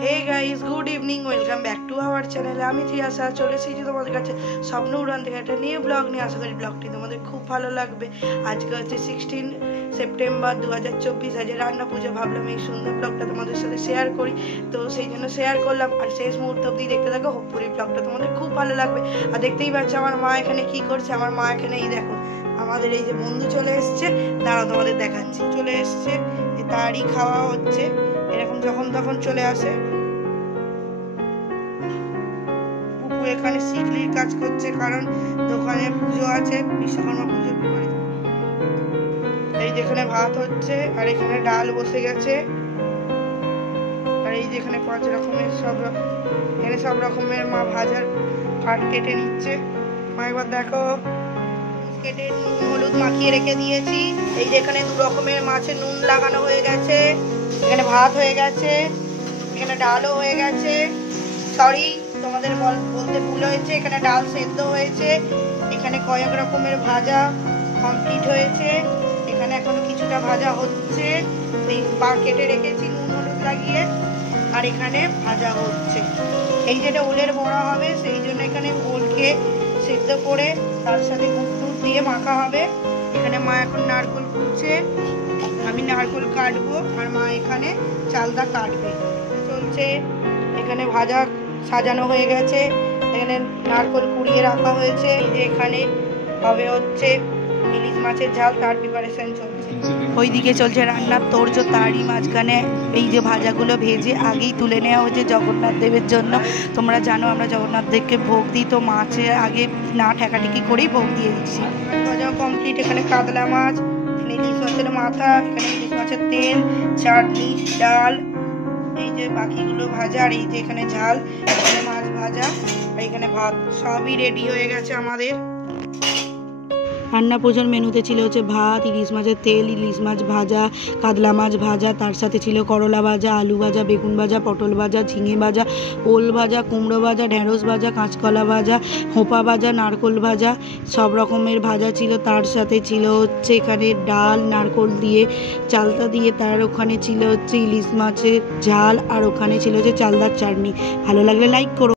Hey guys, good evening, welcome back to our চ্যানেলে। আমি থিয়াসা চলে এসেছি তোমাদের কাছে স্বপ্ন উড়ান থেকে একটা নিউ ব্লগ নিয়ে। আশা করি ব্লগটি তোমাদের খুব ভালো লাগবে। আজকে হচ্ছে 16 সেপ্টেম্বর 2024। আজ রান্না পুজো, ভাবলাম এই সুন্দর ব্লগটা তোমাদের সাথে শেয়ার করি, তো সেই জন্য শেয়ার করলাম। আর শেষ মুহূর্ত অব্দি দেখতে থাকো, হোপফুলি ব্লগটা তোমাদের খুব ভালো লাগবে। আর দেখতেই পাচ্ছ আমার মা এখানে কি করছে। আমার মা এখানে এই দেখো, আমাদের এই যে বন্ধু চলে এসছে, দাঁড়াও তোমাদের দেখাচ্ছি। চলে এসছে, তারই খাওয়া হচ্ছে, এরকম যখন তখন চলে আসে। পুপু এখানে শিকলির কাজ করছে, কারণ দোকানে পুজো আছে, বিশ্বকর্মা পুজো। এই যেখানে ভাত হচ্ছে, আর এখানে ডাল বসে গেছে, আর এই যেখানে 5 রকমের এখানে সব রকমের মা ভাজার কাঠ কেটে নিচ্ছে। মা একবার দেখো, কেটে নুন হলুদ মাখিয়ে রেখে দিয়েছি। এই যে এখানে 2 রকমের মাছের নুন লাগানো হয়ে গেছে, এখানে ভাত হয়ে গেছে, এখানে ডালও হয়ে গেছে। সরি, তোমাদের বলতে ভুল হয়েছে, এখানে ডাল সেদ্ধ হয়েছে, এখানে কয়েক রকমের ভাজা কমপ্লিট হয়েছে, এখানে এখনো কিছুটা ভাজা হচ্ছে, কেটে রেখেছি নুন হলুদ লাগিয়ে, আর এখানে ভাজা হচ্ছে। এই যেটা ওলের বড়া হবে, সেই জন্য এখানে ওলকে সেদ্ধ করে তার সাথে গুড় দিয়ে মাখা হবে। এখানে মা এখন নারকেল কুড়ছে, আমি নারকেল কাটবো, আর মা এখানে চালটা কাটবে। চলছে, এখানে ভাজা সাজানো হয়ে গেছে, এখানে নারকেল কুড়িয়ে রাখা হয়েছে। এখানে হবে হচ্ছে ইলিশ মাছের ঝাল, তার প্রিপারেশন চলছে। ওইদিকে চলছে রান্নার তোড়জোড়, তারই মাঝখানে এই যে ভাজাগুলো ভেজে আগেই তুলে নেওয়া হয়েছে জগন্নাথ দেবের জন্য। তোমরা জানো আমরা জগন্নাথ দেবকে ভোগ দিই, তো মাছের আগে না ঠেকাঠেকি করেই ভোগ দিয়ে দিচ্ছি। ভাজাও কমপ্লিট। এখানে কাতলা মাছ, এখানে ইলিশ মাছের মাথা, এখানে ইলিশ মাছের তেল, চাটনি, ডাল, এই যে বাকিগুলো ভাজা, আর এই যে এখানে ঝাল, এখানে মাছ ভাজা, আর এখানে ভাত, সবই রেডি হয়ে গেছে আমাদের। রান্না পুজোর মেনুতে ছিল হচ্ছে ভাত, ইলিশ মাছের তেল, ইলিশ মাছ ভাজা, কাতলা মাছ ভাজা, তার সাথে ছিল করলা ভাজা, আলু ভাজা, বেগুন ভাজা, পটল ভাজা, ঝিঙে ভাজা, ওল ভাজা, কুমড়ো ভাজা, ঢেঁড়স ভাজা, কাঁচকলা ভাজা, হোপা ভাজা, নারকোল ভাজা, সব রকমের ভাজা ছিল। তার সাথে ছিল হচ্ছে এখানে ডাল নারকোল দিয়ে, চালতা দিয়ে, তার ওখানে ছিল হচ্ছে ইলিশ মাছের ঝাল, আর ওখানে ছিল হচ্ছে চালদার চাটনি। ভালো লাগলে লাইক করো।